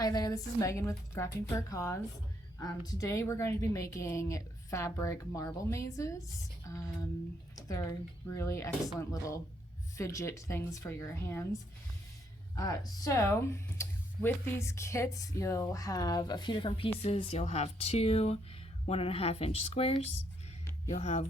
Hi there, this is Megan with Crafting for a Cause. Today we're going to be making fabric marble mazes. They're really excellent little fidget things for your hands. So with these kits you'll have a few different pieces. You'll have two 1.5 inch squares. You'll have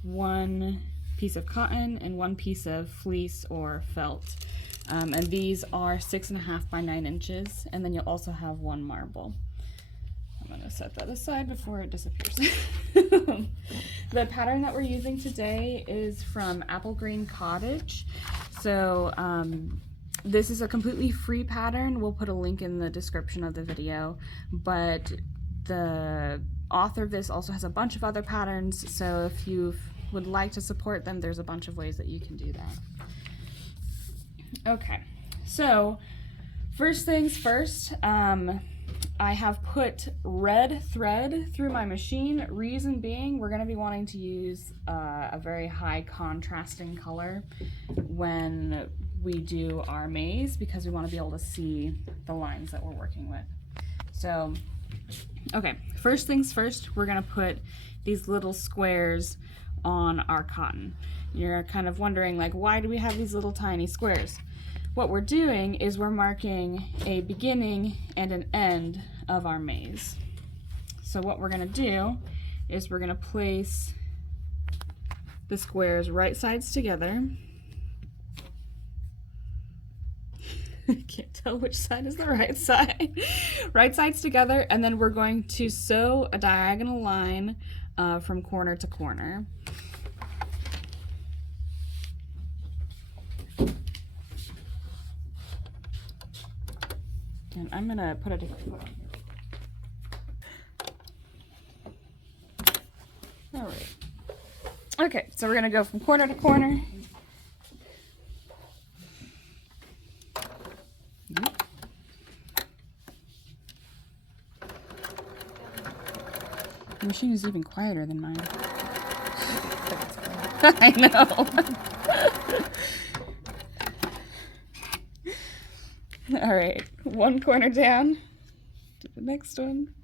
one piece of cotton and one piece of fleece or felt. And these are 6.5 by 9 inches, and then you'll also have one marble. I'm going to set that aside before it disappears. The pattern that we're using today is from Apple Green Cottage. So this is a completely free pattern. We'll put a link in the description of the video, but the author of this also has a bunch of other patterns, so if you would like to support them, there's a bunch of ways that you can do that. Okay, so first things first, I have put red thread through my machine. Reason being, we're going to be wanting to use a very high contrasting color when we do our maze, because we want to be able to see the lines that we're working with. So, okay, first things first, we're going to put these little squares on our cotton. You're kind of wondering, like, why do we have these little tiny squares? What we're doing is we're marking a beginning and an end of our maze. So what we're going to do is we're going to place the squares right sides together. I can't tell which side is the right side. Right sides together, and then we're going to sew a diagonal line from corner to corner. And I'm going to put a different foot on here. All right. Okay, so we're going to go from corner to corner. The machine is even quieter than mine. I know. All right, one corner down to the next one.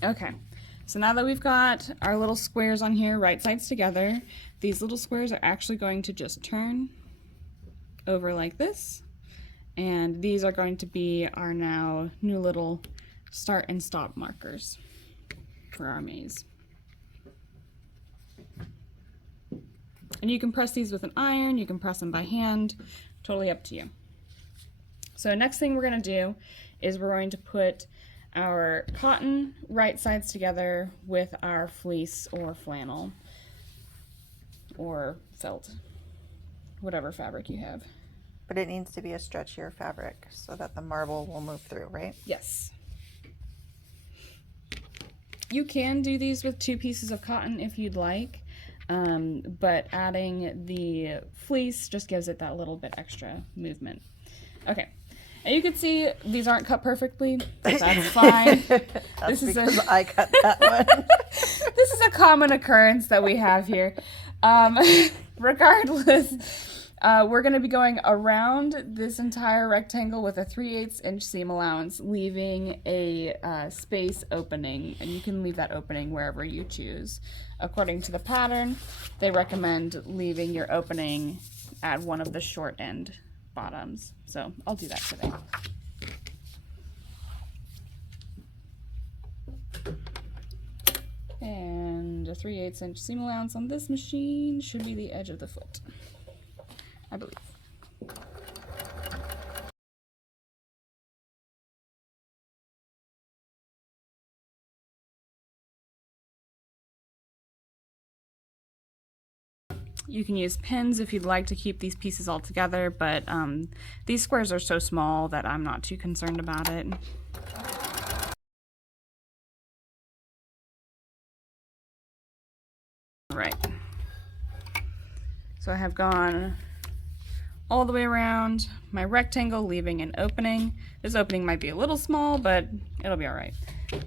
Okay, so now that we've got our little squares on here, right sides together, these little squares are actually going to just turn over like this, and these are going to be our now new little start and stop markers for our maze. And you can press these with an iron, you can press them by hand, totally up to you. So next thing we're going to do is we're going to put our cotton right sides together with our fleece or flannel or felt, whatever fabric you have. But it needs to be a stretchier fabric so that the marble will move through, right? Yes. You can do these with 2 pieces of cotton if you'd like, but adding the fleece just gives it that little bit extra movement. Okay. And you can see these aren't cut perfectly. That's fine. That's because I cut that one. This is a common occurrence that we have here. Regardless, we're going to be going around this entire rectangle with a 3/8 inch seam allowance, leaving a space opening, and you can leave that opening wherever you choose. According to the pattern, they recommend leaving your opening at one of the short end bottoms, so I'll do that today. And a 3/8 inch seam allowance on this machine should be the edge of the foot, I believe. You can use pins if you'd like to keep these pieces all together, but these squares are so small that I'm not too concerned about it. So I have gone all the way around my rectangle, leaving an opening. This opening might be a little small, but it'll be all right.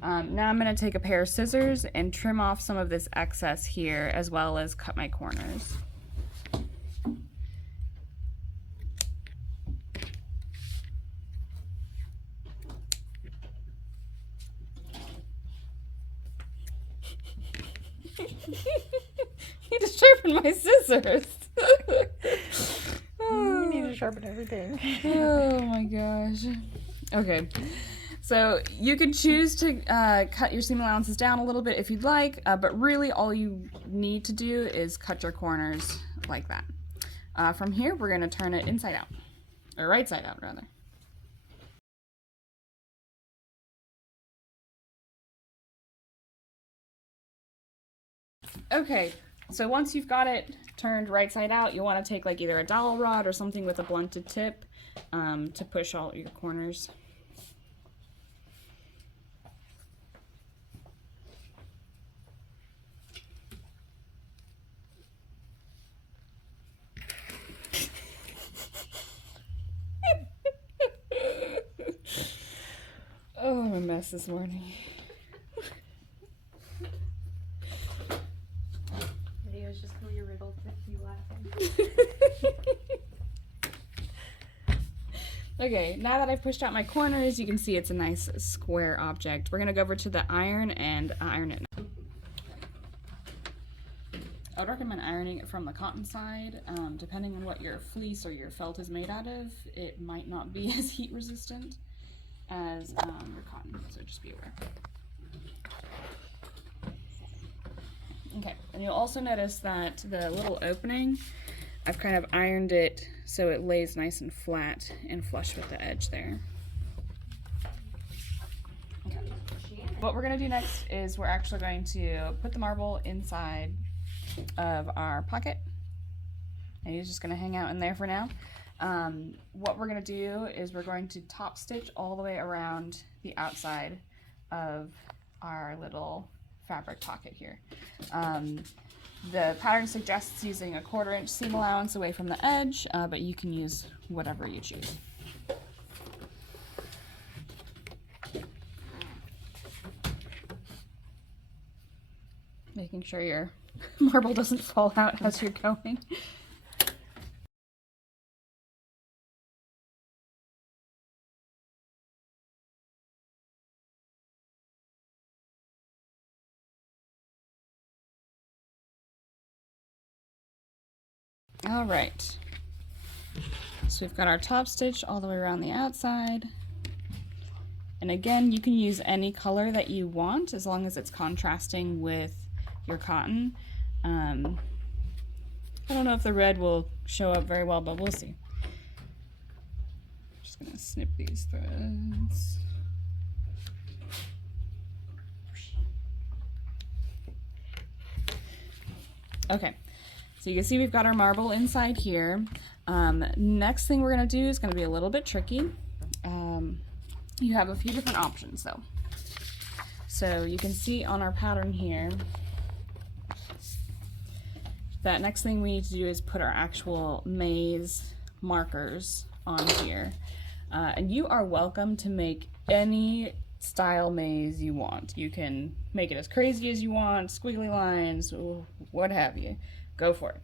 Now I'm gonna take a pair of scissors and trim off some of this excess here, as well as cut my corners. You need to sharpen my scissors. You need to sharpen everything. Oh my gosh. Okay. So you can choose to cut your seam allowances down a little bit if you'd like, but really all you need to do is cut your corners like that. From here, we're going to turn it inside out, or right side out rather. Okay, so once you've got it turned right side out, you'll want to take like either a dowel rod or something with a blunted tip to push all your corners. Oh, I'm a mess this morning. Videos just kill your riddles with you laughing. Okay, now that I've pushed out my corners, you can see it's a nice square object. We're gonna go over to the iron and iron it. I would recommend ironing it from the cotton side. Depending on what your fleece or your felt is made out of, it might not be as heat resistant as your cotton, so just be aware. Okay, and you'll also notice that the little opening, I've kind of ironed it so it lays nice and flat and flush with the edge there. Okay. What we're gonna do next is we're actually going to put the marble inside of our pocket, and he's just gonna hang out in there for now. What we're gonna do is we're going to top stitch all the way around the outside of our little fabric pocket here. The pattern suggests using a 1/4 inch seam allowance away from the edge, but you can use whatever you choose. Making sure your marble doesn't fall out as you're going. All right, so we've got our top stitch all the way around the outside. And again, you can use any color that you want as long as it's contrasting with your cotton. I don't know if the red will show up very well, but we'll see. Just gonna snip these threads. Okay. So you can see we've got our marble inside here. Next thing we're gonna do is gonna be a little bit tricky. You have a few different options though. So you can see on our pattern here, that next thing we need to do is put our actual maze markers on here. And you are welcome to make any style maze you want. You can make it as crazy as you want, squiggly lines, what have you. Go for it.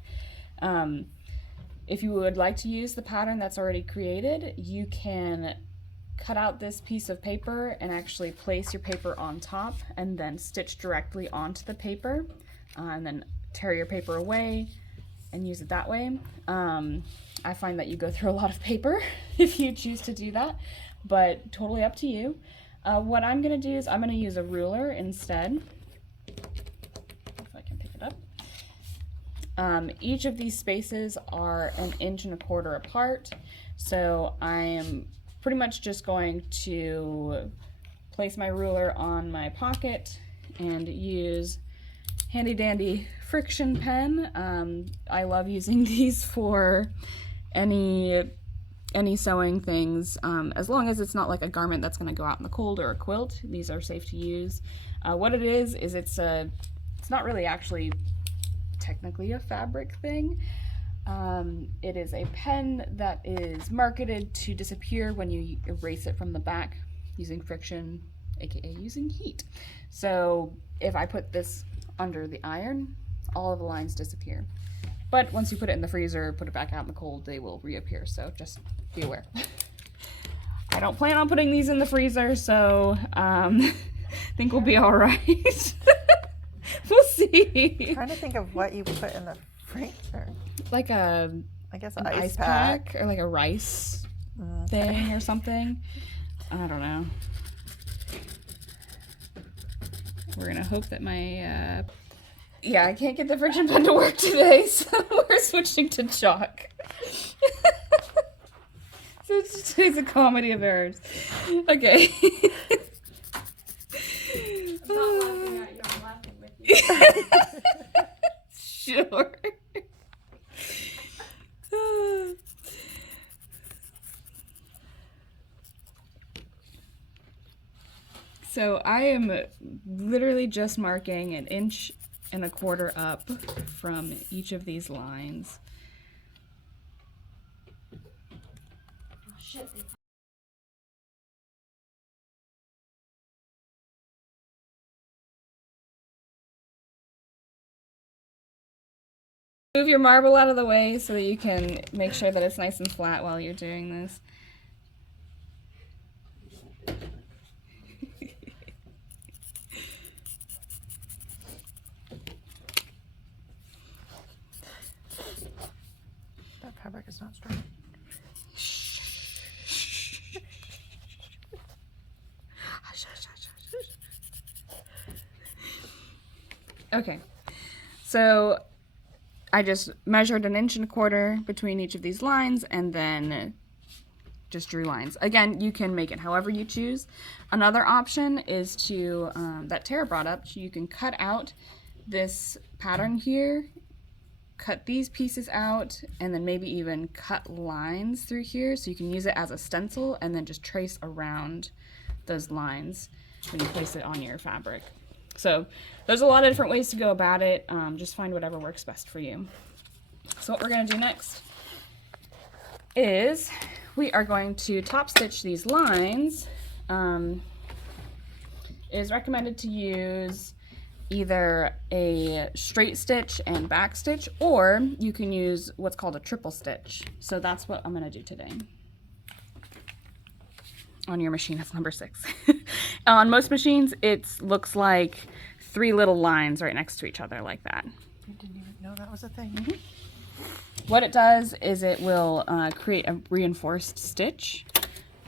If you would like to use the pattern that's already created, you can cut out this piece of paper and actually place your paper on top and then stitch directly onto the paper, and then tear your paper away and use it that way. I find that you go through a lot of paper if you choose to do that, but totally up to you. What I'm gonna do is I'm gonna use a ruler instead. If I can pick it up. Each of these spaces are 1 1/4 inches apart, so I am pretty much just going to place my ruler on my pocket and use handy dandy friction pen. I love using these for any sewing things, as long as it's not like a garment that's going to go out in the cold or a quilt. These are safe to use. What it is it's not really actually technically a fabric thing. It is a pen that is marketed to disappear when you erase it from the back using friction, aka using heat. So if I put this under the iron, all of the lines disappear. But once you put it in the freezer, put it back out in the cold, they will reappear. So just be aware. I don't plan on putting these in the freezer, so I think we'll be all right. We'll see. I'm trying to think of what you put in the freezer. Like I guess an an ice pack or like a rice thing or something. I don't know. We're gonna hope that my yeah, I can't get the friction pen to work today, so we're switching to chalk. So it's a comedy of errors. Okay. I'm not laughing at you, I'm laughing with you. Sure. So I am literally just marking 1.25 inches up from each of these lines. Oh, shit. Move your marble out of the way so that you can make sure that it's nice and flat while you're doing this. That fabric is not strong. Okay, so I just measured 1.25 inches between each of these lines and then just drew lines. Again, you can make it however you choose. Another option is to, that Tara brought up, you can cut out this pattern here, cut these pieces out, and then maybe even cut lines through here so you can use it as a stencil and then just trace around those lines when you place it on your fabric. So there's a lot of different ways to go about it. Just find whatever works best for you. So what we're going to do next is we are going to top stitch these lines. It is recommended to use either a straight stitch and back stitch, or you can use what's called a triple stitch. So that's what I'm going to do today. On your machine, it's number 6. On most machines, it looks like 3 little lines right next to each other like that. I didn't even know that was a thing. What it does is it will create a reinforced stitch,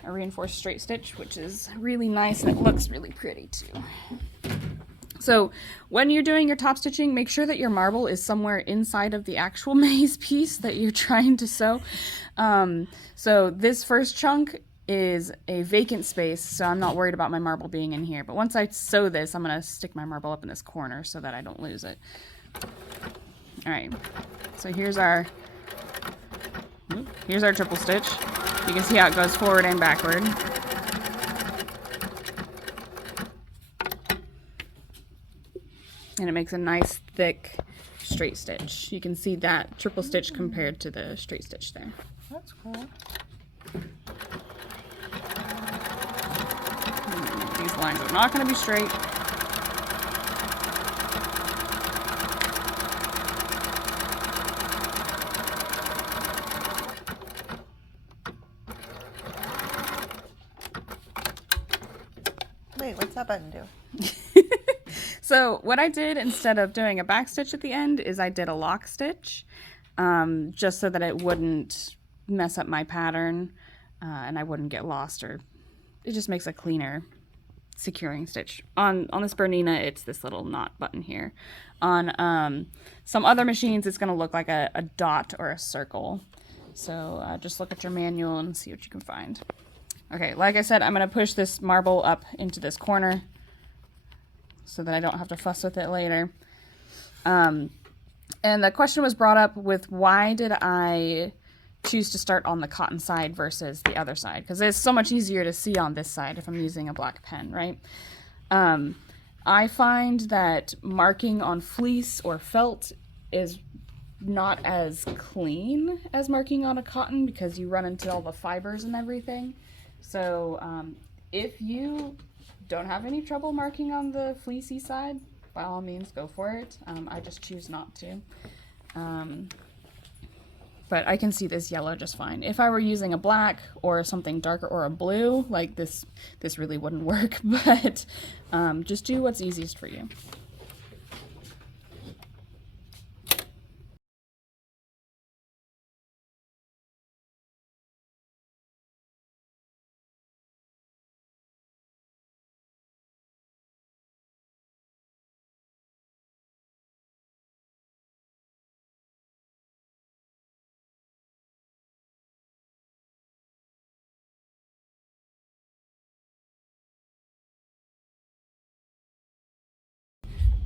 a reinforced straight stitch, which is really nice and it looks really pretty too. So when you're doing your top stitching, make sure that your marble is somewhere inside of the actual maze piece that you're trying to sew. So this first chunk is a vacant space, so I'm not worried about my marble being in here. But once I sew this, I'm going to stick my marble up in this corner so that I don't lose it. All right, so here's our triple stitch. You can see how it goes forward and backward. And it makes a nice thick straight stitch. You can see that triple stitch compared to the straight stitch there. That's cool. These lines are not going to be straight. Wait, what's that button do? So what I did instead of doing a back stitch at the end is I did a lock stitch, just so that it wouldn't mess up my pattern and I wouldn't get lost, or it just makes a cleaner securing stitch. On this Bernina, it's this little knot button here. On some other machines, it's going to look like a dot or a circle. So just look at your manual and see what you can find. Okay, like I said, I'm going to push this marble up into this corner so that I don't have to fuss with it later. And the question was brought up with, why did I choose to start on the cotton side versus the other side? Because it's so much easier to see on this side if I'm using a black pen, right? I find that marking on fleece or felt is not as clean as marking on a cotton because you run into all the fibers and everything. So if you don't have any trouble marking on the fleecy side, by all means go for it. I just choose not to. But I can see this yellow just fine. If I were using a black or something darker or a blue, like this really wouldn't work, but just do what's easiest for you.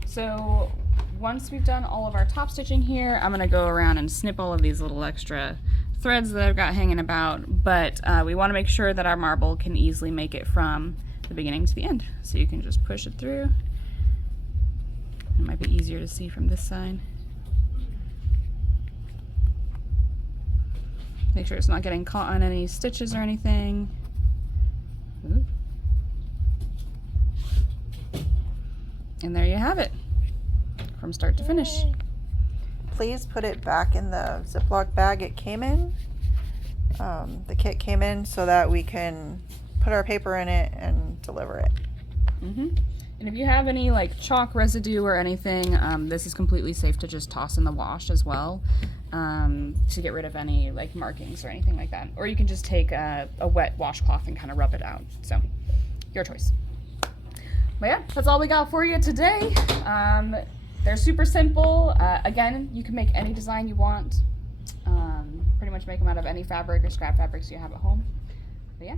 So once we've done all of our top stitching here, I'm gonna go around and snip all of these little extra threads that I've got hanging about, but we wanna make sure that our marble can easily make it from the beginning to the end. So you can just push it through. It might be easier to see from this side. Make sure it's not getting caught on any stitches or anything. Ooh. And there you have it, from start to finish. Please put it back in the Ziploc bag it came in. The kit came in so that we can put our paper in it and deliver it. And if you have any like chalk residue or anything, this is completely safe to just toss in the wash as well, to get rid of any like markings or anything like that. Or you can just take a wet washcloth and kind of rub it out. So, your choice. But yeah, that's all we got for you today. They're super simple. Again, you can make any design you want. Pretty much make them out of any fabric or scrap fabrics you have at home. But yeah.